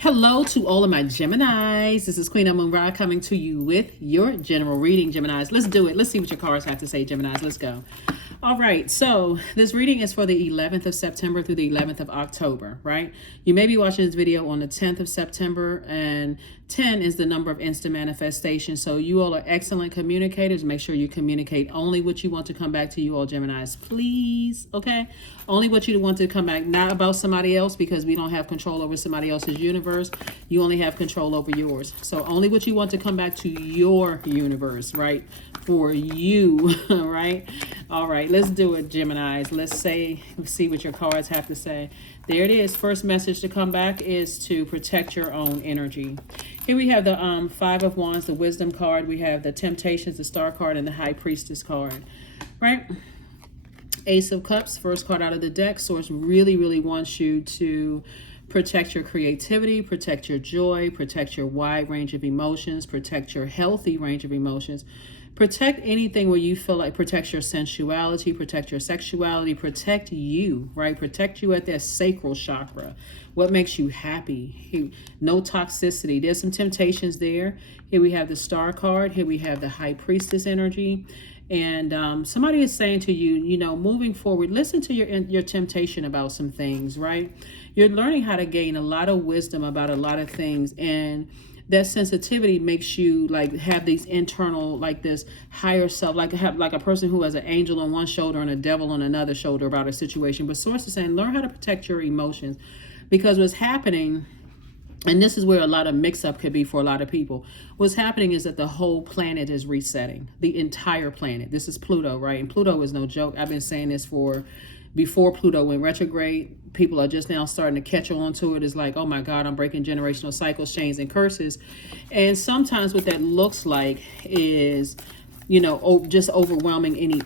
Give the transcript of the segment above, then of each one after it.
Hello to all of my Geminis. This is Queen Amun Ra coming to you with your general reading, Geminis. Let's do it. Let's see what your cards have to say, Geminis. Let's go. All right, so this reading is for the 11th of September through the 11th of October, right? You may be watching this video on the 10th of September, and 10 is the number of instant manifestation. So you all are excellent communicators. Make sure you communicate only what you want to come back to you all, Geminis, please, okay? Only what you want to come back, not about somebody else, because we don't have control over somebody else's universe. You only have control over yours. So only what you want to come back to your universe, right? For you, right? All right, let's do it, Geminis. Let's see what your cards have to say. There it is. First message to come back is to protect your own energy. Here we have the Five of Wands, the Wisdom card. We have the Temptations, the Star card, and the High Priestess card, right? Ace of Cups, first card out of the deck. Source really wants you to protect your creativity, protect your joy, protect your wide range of emotions, protect your healthy range of emotions. Protect anything where you feel like, protect your sensuality, protect your sexuality, protect you, right? Protect you at that sacral chakra. What makes you happy? No toxicity. There's some temptations there. Here we have the Star card. Here we have the High Priestess energy. And somebody is saying to you, you know, moving forward, listen to your temptation about some things, right? You're learning how to gain a lot of wisdom about a lot of things, and that sensitivity makes you like have these internal, like this higher self, like a person who has an angel on one shoulder and a devil on another shoulder about a situation. But Source is saying, learn how to protect your emotions, because what's happening, and this is where a lot of mix-up could be for a lot of people. What's happening is that the whole planet is resetting. The entire planet. This is Pluto, right? And Pluto is no joke. I've been saying this before Pluto went retrograde. People are just now starting to catch on to it. It's like, oh my God, I'm breaking generational cycles, chains, and curses. And sometimes what that looks like is, you know, just overwhelming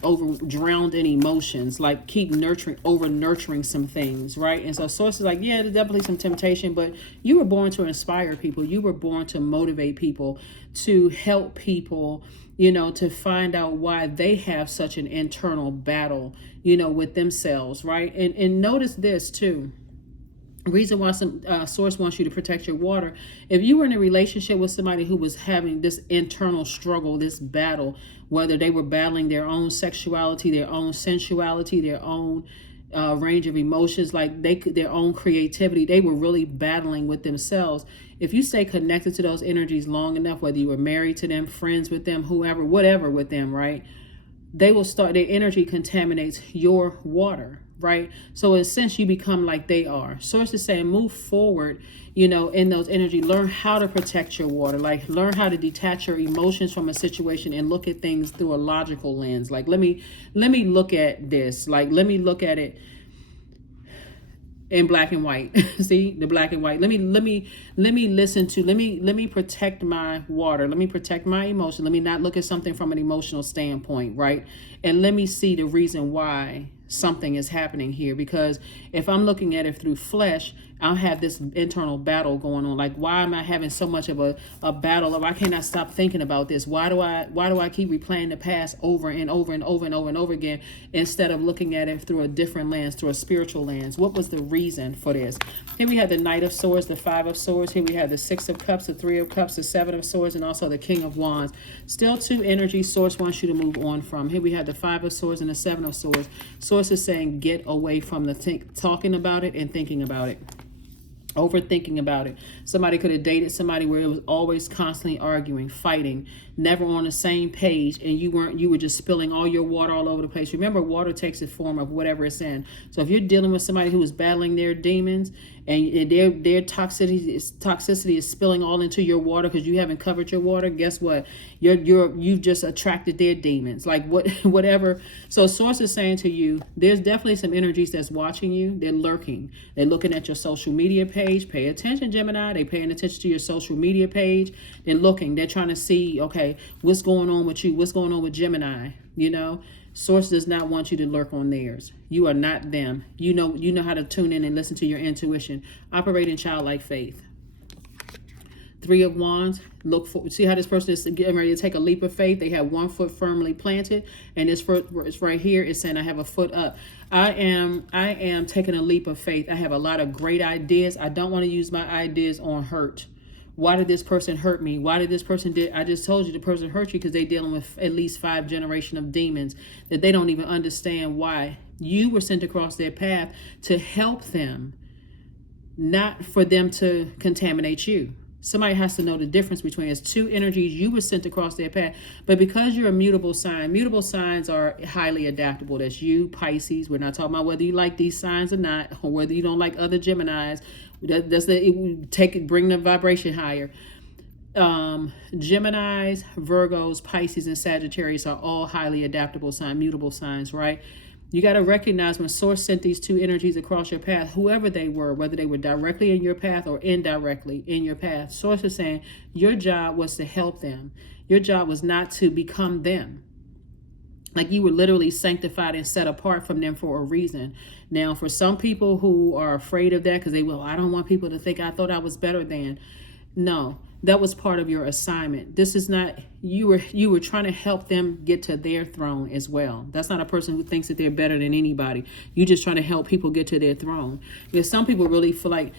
drowned in emotions, like keep nurturing some things, right? And so Source is like, yeah, there's definitely some temptation, but you were born to inspire people. You were born to motivate people, to help people, you know, to find out why they have such an internal battle, you know, with themselves, right? And notice this too. Reason why some Source wants you to protect your water. If you were in a relationship with somebody who was having this internal struggle, this battle, whether they were battling their own sexuality, their own sensuality, their own range of emotions, like their own creativity, they were really battling with themselves. If you stay connected to those energies long enough, whether you were married to them, friends with them, whoever, whatever with them, right? They will start, their energy contaminates your water, right? So in a sense, you become like they are. Source is saying, move forward, you know, in those energy. Learn how to protect your water. Like, learn how to detach your emotions from a situation and look at things through a logical lens. Like, let me look at this. Like, let me look at it in black and white. See the black and white. Let me protect my water. Let me protect my emotion. Let me not look at something from an emotional standpoint, right? And let me see the reason why something is happening here. Because if I'm looking at it through flesh, I'll have this internal battle going on. Like, why am I having so much of a battle? Or why can't I stop thinking about this? Why do I keep replaying the past over and over and over and over and over again, instead of looking at it through a different lens, through a spiritual lens? What was the reason for this? Here we have the Knight of Swords, the Five of Swords. Here we have the Six of Cups, the Three of Cups, the Seven of Swords, and also the King of Wands. Still two energies Source wants you to move on from. Here we have the Five of Swords and the Seven of Swords. Source is saying, get away from the talking about it and thinking about it. Overthinking about it. Somebody could have dated somebody where it was always constantly arguing, fighting, never on the same page, and you were just spilling all your water all over the place. Remember, water takes the form of whatever it's in. So if you're dealing with somebody who is battling their demons, and their toxicity is spilling all into your water because you haven't covered your water, guess what? You've just attracted their demons. Like whatever. So Source is saying to you, there's definitely some energies that's watching you. They're lurking. They're looking at your social media page. Pay attention, Gemini. They're paying attention to your social media page. They're looking. They're trying to see, okay, what's going on with you? What's going on with Gemini? You know? Source does not want you to lurk on theirs. You are not them. You know how to tune in and listen to your intuition. Operate in childlike faith. Three of Wands. Look for, see how this person is getting ready to take a leap of faith. They have one foot firmly planted, and this foot right here is saying I have a foot up. I am taking a leap of faith. I have a lot of great ideas. I don't want to use my ideas on hurt. Why did this person hurt me? Why did this person did? I just told you the person hurt you because they're dealing with at least 5 generations of demons that they don't even understand why. You were sent across their path to help them, not for them to contaminate you. Somebody has to know the difference between it's 2 energies. You were sent across their path, but because you're a mutable signs are highly adaptable. That's you, Pisces. We're not talking about whether you like these signs or not, or whether you don't like other Geminis. Bring the vibration higher. Geminis, Virgos, Pisces, and Sagittarius are all highly adaptable signs, mutable signs, right? You got to recognize when Source sent these 2 energies across your path, whoever they were, whether they were directly in your path or indirectly in your path, Source is saying your job was to help them. Your job was not to become them. Like you were literally sanctified and set apart from them for a reason. Now, for some people who are afraid of that because I don't want people to think I thought I was better than. No, that was part of your assignment. This is not, you were trying to help them get to their throne as well. That's not a person who thinks that they're better than anybody. You're just trying to help people get to their throne. Because some people really feel like,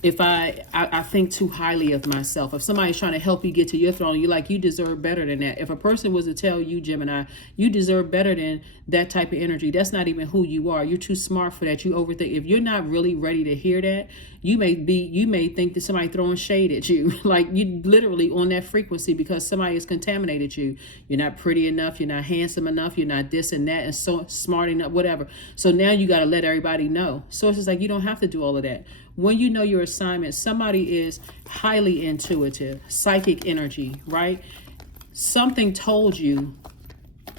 if I think too highly of myself. If somebody's trying to help you get to your throne, you're like, you deserve better than that. If a person was to tell you, Gemini, you deserve better than that type of energy, that's not even who you are. You're too smart for that. You overthink. If you're not really ready to hear that, you may think that somebody throwing shade at you. Like you literally on that frequency because somebody has contaminated you. You're not pretty enough. You're not handsome enough. You're not this and that and so smart enough, whatever. So now you got to let everybody know. So it's just like, you don't have to do all of that. When you know your assignment, somebody is highly intuitive, psychic energy, right? Something told you,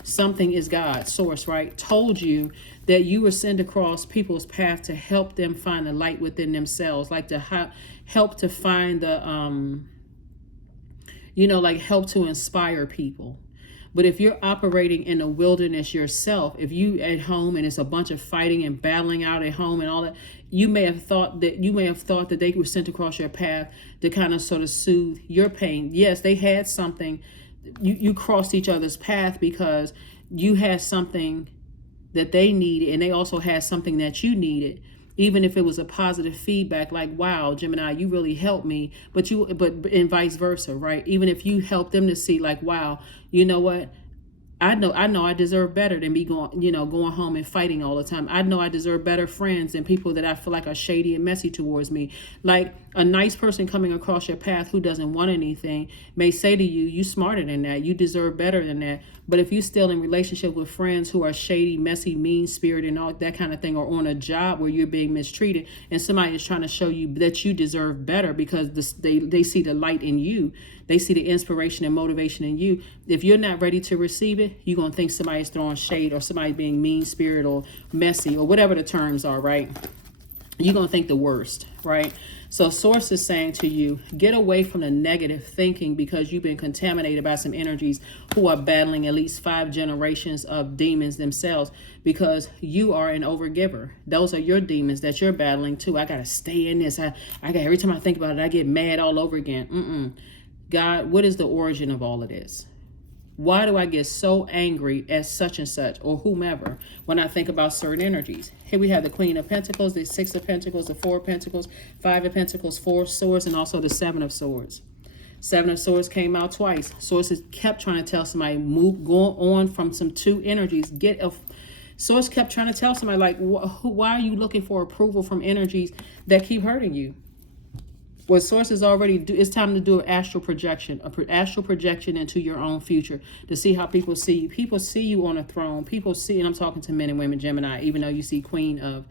something is God, Source, right? Told you that you were sent across people's path to help them find the light within themselves, like to help to find the, like help to inspire people. But if you're operating in the wilderness yourself, if you at home and it's a bunch of fighting and battling out at home and all that, you may have thought that they were sent across your path to kind of sort of soothe your pain. Yes, they had something. You crossed each other's path because you had something that they needed, and they also had something that you needed. Even if it was a positive feedback, like, wow, Gemini, you really helped me, but and vice versa, right? Even if you help them to see like, wow, you know what? I know I deserve better than me going home and fighting all the time. I know I deserve better friends than people that I feel like are shady and messy towards me. Like a nice person coming across your path who doesn't want anything may say to you, you smarter than that. You deserve better than that. But if you're still in relationship with friends who are shady, messy, mean-spirited and all that kind of thing, or on a job where you're being mistreated and somebody is trying to show you that you deserve better because they see the light in you. They see the inspiration and motivation in you. If you're not ready to receive it, you're going to think somebody's throwing shade or somebody being mean-spirited or messy or whatever the terms are, right? You're going to think the worst, right? So Source is saying to you, get away from the negative thinking because you've been contaminated by some energies who are battling at least 5 generations of demons themselves because you are an overgiver. Those are your demons that you're battling too. I got to stay in this. I got every time I think about it, I get mad all over again. God, what is the origin of all of this? Why do I get so angry at such and such or whomever when I think about certain energies? Here we have the Queen of Pentacles, the 6 of Pentacles, the 4 of Pentacles, 5 of Pentacles, 4 of Swords, and also the 7 of Swords. 7 of Swords came out twice. Sources kept trying to tell somebody, go on from some 2 energies. Source kept trying to tell somebody, like, why are you looking for approval from energies that keep hurting you? What Sources already do, it's time to do an astral projection into your own future to see how people see you. People see you on a throne. People see, and I'm talking to men and women, Gemini, even though you see Queen of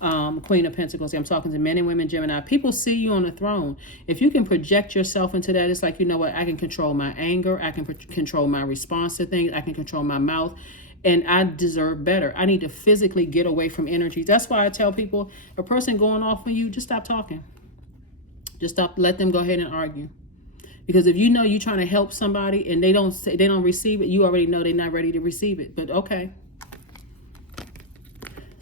Pentacles. I'm talking to men and women, Gemini. People see you on a throne. If you can project yourself into that, it's like, you know what? I can control my anger. I can control my response to things. I can control my mouth. And I deserve better. I need to physically get away from energies. That's why I tell people, a person going off on you, just stop talking. Just stop, let them go ahead and argue. Because if you know you're trying to help somebody and they don't receive it, you already know they're not ready to receive it. But okay.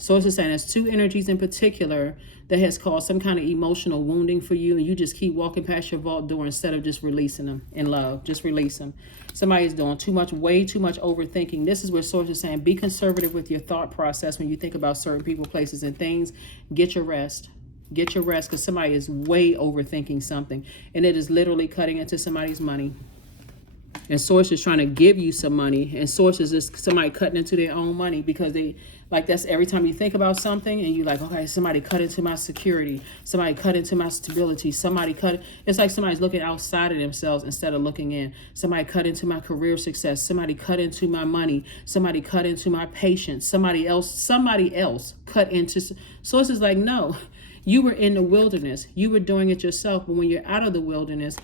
Source is saying there's two energies in particular that has caused some kind of emotional wounding for you, and you just keep walking past your vault door instead of just releasing them in love. Just release them. Somebody's doing too much, way too much overthinking. This is where Source is saying be conservative with your thought process when you think about certain people, places, and things. Get your rest. Get your rest, because somebody is way overthinking something, and it is literally cutting into somebody's money. And Source is trying to give you some money, and Source is just somebody cutting into their own money, because they, like, that's every time you think about something and you like, okay, somebody cut into my security, somebody cut into my stability, somebody cut. It's like somebody's looking outside of themselves instead of looking in. Somebody cut into my career success, somebody cut into my money, somebody cut into my patience, somebody else cut into. Source is like, no, you were in the wilderness, you were doing it yourself, but when you're out of the wilderness,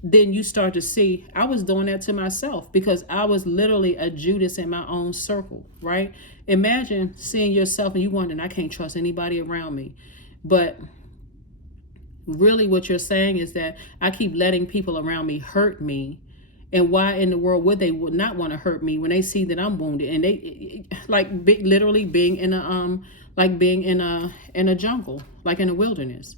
then you start to see, I was doing that to myself, because I was literally a Judas in my own circle, right? Imagine seeing yourself and you wondering, I can't trust anybody around me. But really what you're saying is that I keep letting people around me hurt me. And why in the world would they not want to hurt me when they see that I'm wounded? And they literally being in a being in a jungle, like in a wilderness.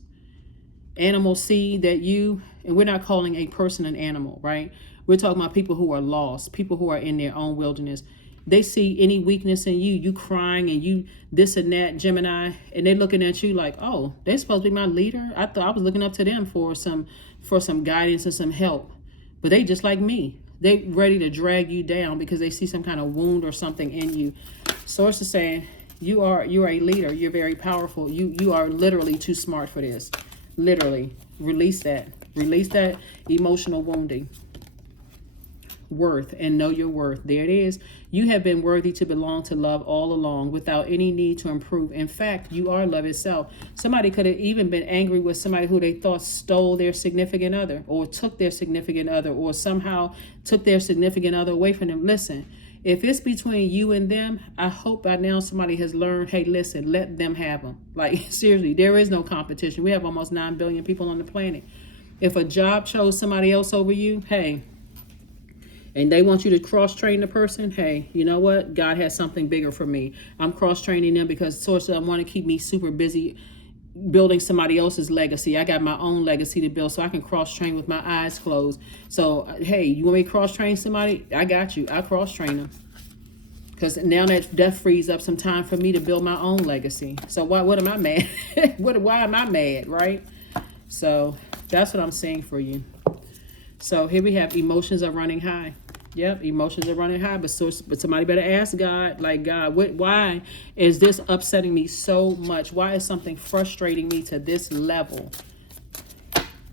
Animals see that you, and we're not calling a person an animal, right? We're talking about people who are lost, people who are in their own wilderness. They see any weakness in you, you crying and you this and that, Gemini, and they're looking at you like, oh, they're supposed to be my leader. I thought I was looking up to them for some guidance and some help, but they just like me. They ready to drag you down because they see some kind of wound or something in you. Source is saying you are a leader. You're very powerful. You are literally too smart for this. Literally, release that emotional wounding. Worth, and know your worth. There it is. You have been worthy to belong to love all along without any need to improve. In fact, you are love itself. Somebody could have even been angry with somebody who they thought stole their significant other, or took their significant other, or somehow took their significant other away from them. Listen, if it's between you and them, I hope by now somebody has learned, hey, listen, let them have them. Like, seriously, there is no competition. We have almost 9 billion people on the planet. If a job chose somebody else over you, hey, and they want you to cross-train the person, hey, you know what? God has something bigger for me. I'm cross-training them because Source, I want to keep me super busy building somebody else's legacy. I got my own legacy to build, so I can cross-train with my eyes closed. So, hey, you want me to cross-train somebody? I got you. I cross-train them. Because now that frees up some time for me to build my own legacy. So what am I mad? Why am I mad, right? So that's what I'm saying for you. So here we have emotions are running high. Yep, emotions are running high, but somebody better ask God, like, God, why is this upsetting me so much? Why is something frustrating me to this level?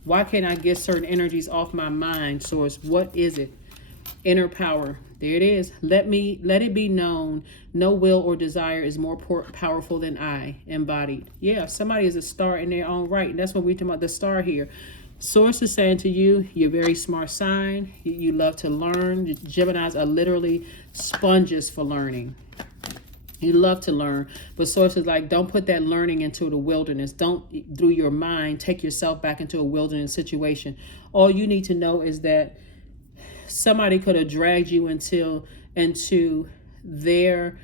Why can't I get certain energies off my mind, Source? What is it? Inner power. There it is. Let it be known, no will or desire is more powerful than I, embodied. Yeah, somebody is a star in their own right. And that's what we're talking about, the star here. Source is saying to you, you're a very smart sign. You love to learn. Geminis are literally sponges for learning. You love to learn. But Source is like, don't put that learning into the wilderness. Don't, through your mind, take yourself back into a wilderness situation. All you need to know is that somebody could have dragged you into their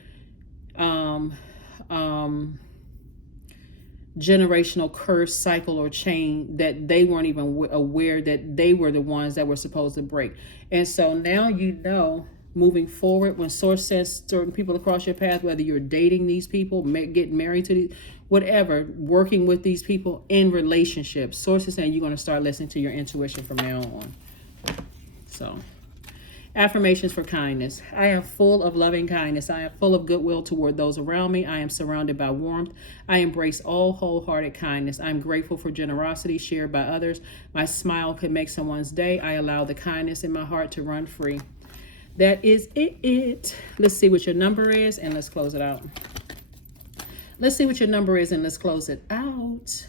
generational curse cycle or chain that they weren't even aware that they were the ones that were supposed to break. And so now you know, moving forward, when Source says certain people across your path, whether you're dating these people, getting married to these, whatever, working with these people in relationships, Source is saying you're going to start listening to your intuition from now on. So, affirmations for kindness. I am full of loving kindness. I am full of goodwill toward those around me. I am surrounded by warmth. I embrace all wholehearted kindness. I am grateful for generosity shared by others. My smile could make someone's day. I allow the kindness in my heart to run free. That is it. Let's see what your number is and let's close it out. Let's see what your number is and let's close it out.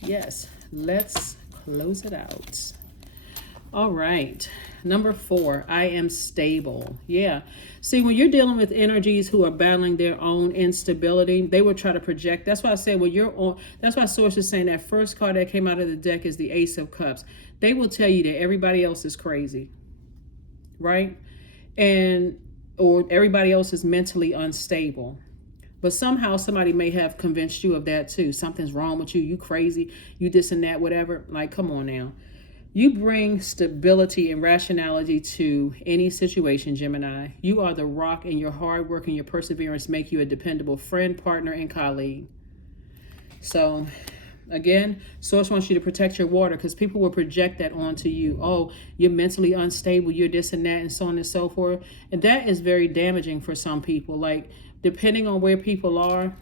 Yes, let's close it out. All right. Number 4, I am stable. Yeah. See, when you're dealing with energies who are battling their own instability, they will try to project. That's why I said when you're on, that's why Source is saying that first card that came out of the deck is the Ace of Cups. They will tell you that everybody else is crazy. Right? And or everybody else is mentally unstable. But somehow somebody may have convinced you of that too. Something's wrong with you. You crazy. You this and that, whatever. Like, come on now. You bring stability and rationality to any situation, Gemini. You are the rock, and your hard work and your perseverance make you a dependable friend, partner, and colleague. So, again, Source wants you to protect your water, because people will project that onto you. Oh, you're mentally unstable, you're this and that, and so on and so forth. And that is very damaging for some people. Like, depending on where people are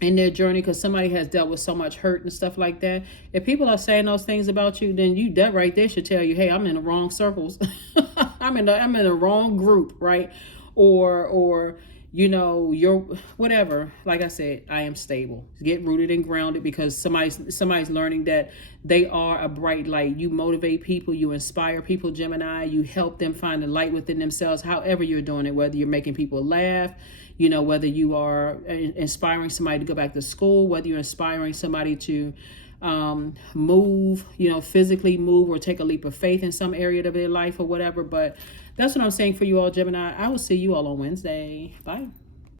in their journey, because somebody has dealt with so much hurt and stuff like that. If people are saying those things about you, then that right there should tell you, hey, I'm in the wrong circles. I'm in the wrong group, right? Or you're whatever. Like I said, I am stable. Get rooted and grounded, because somebody's learning that they are a bright light. You motivate people, you inspire people, Gemini. You help them find the light within themselves, however you're doing it, whether you're making people laugh, whether you are inspiring somebody to go back to school, whether you're inspiring somebody to move, physically move, or take a leap of faith in some area of their life or whatever. But that's what I'm saying for you all, Gemini. I will see you all on Wednesday. Bye.